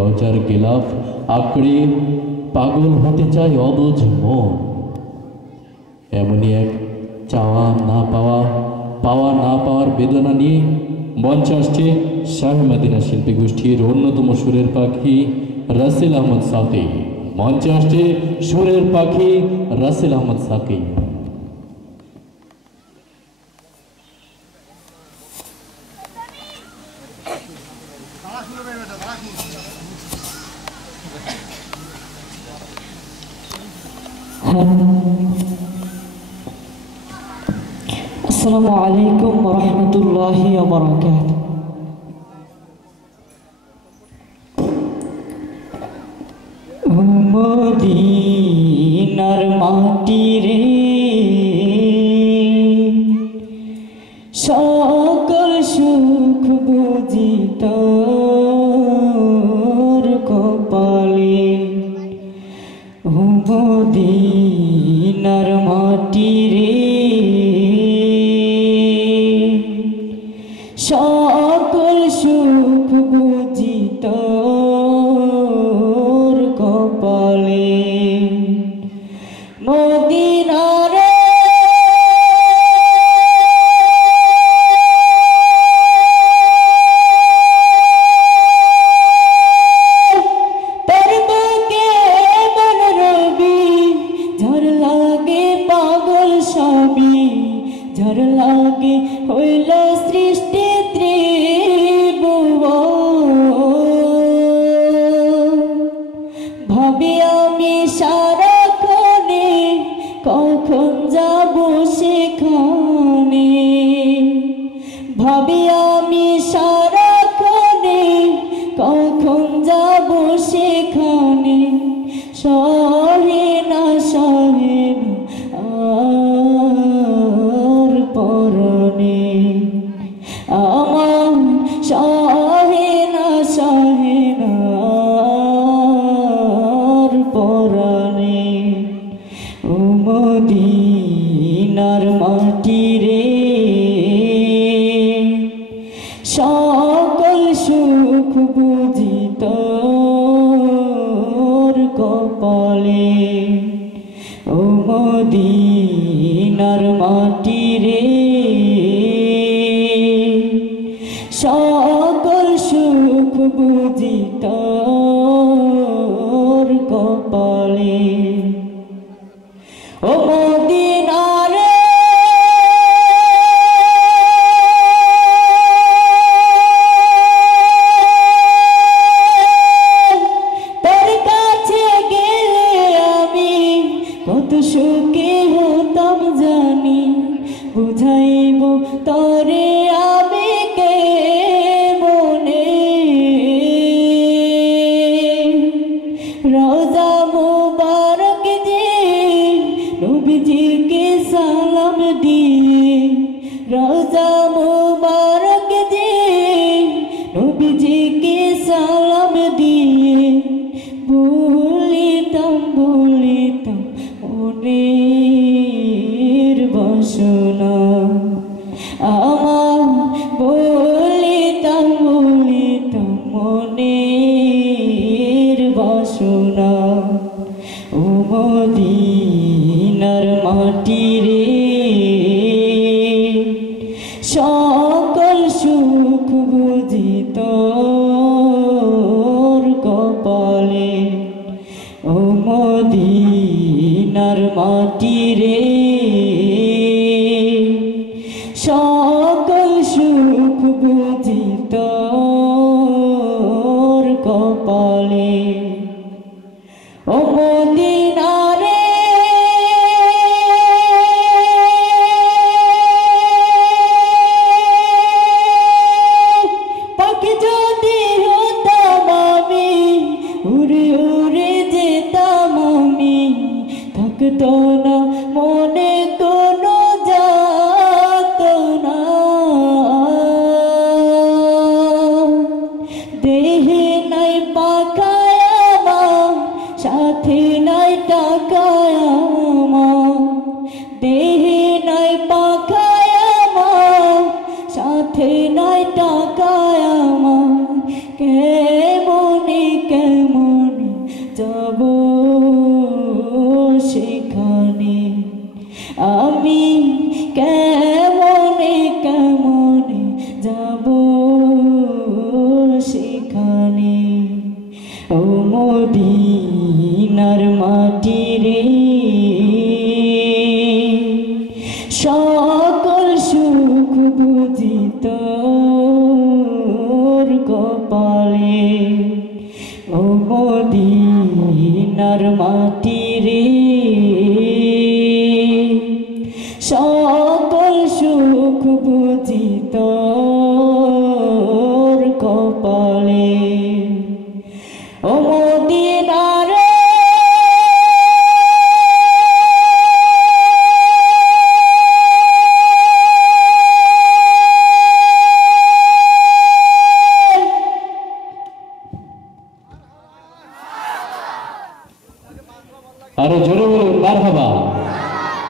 রওজার গিলাফ আঁকড়ে পাগল হতে চায় অবুঝ মন। এমনই এক চাওয়া না পাওয়া, পাওয়া না পাওয়ার বেদনা নিয়ে মঞ্চে আসছে শাহে মদিনা শিল্পী গোষ্ঠীর অন্যতম সুরের পাখি রাসেল আহমদ সাকি। মঞ্চে আসছে সুরের পাখি রাসেল আহমদ সাকি। আসসালামু আলাইকুম ওয়া রাহমাতুল্লাহি ওয়া বারাকাতুহু। মদিনার মাটি রে সকল সুখ বুঝি তোর কপালে। মদিনার মাটি রে সকল সুখ বুঝি তোর কপালে। মদিনার ঝড় লাগে হইল সৃষ্টি ত্রিভুবন। ভাবি আমি সারাক্ষণে কখন যাব সেখানে। ভাবি আমি সারাক্ষণে কখন যাব সেখানে। সহে না সহে না আর পরনে আমার। সহে না সহে না আর পরনে। ও মদিনার মাটি রে সকল সুখ বুঝি তোর কপালে। ও মদিনার মাটি রে সকল সুখ বুঝি তোর কপালে। ও মদিনার তোর কাছে গেলে আমি কত সুখে হতাম জানি। বুঝাইব তরে আমি কে মনে। রওজা মুবারক যে নবীজিকে সালাম দিয়ে। রওজা মুবারক যে নবীজিকে সালাম দিয়ে। বলিতাম বলিতাম মনের বাসনা আমার। বলিতাম বলিতাম মনের বাসনা। ও মদিনার মাটি রে সকল সুখ বুঝি তোর কপালে। ও মদিনার মাটি রে সকল সুখ বুঝি তোর কপালে। ও মদিনার পাখি যদি হতাম আমি উড়ে উড়ে যেতাম আমি। থাকতো না মনে কোনো যাতনা। দেহে নাই পাখায় আমার সাথে নাই টাকায় আমার। দেহে নাই পাখায় আমার সাথে নাই টাকায় আমার। কেমনে ও মদিনার মাটি রে সকল সুখ বুঝি তোর কপালে ও মদিনার মাটি রে সকল সুখ বুঝি তোর কপালে ও মদিনা রে আরো জোরে বলুন মারহাবা।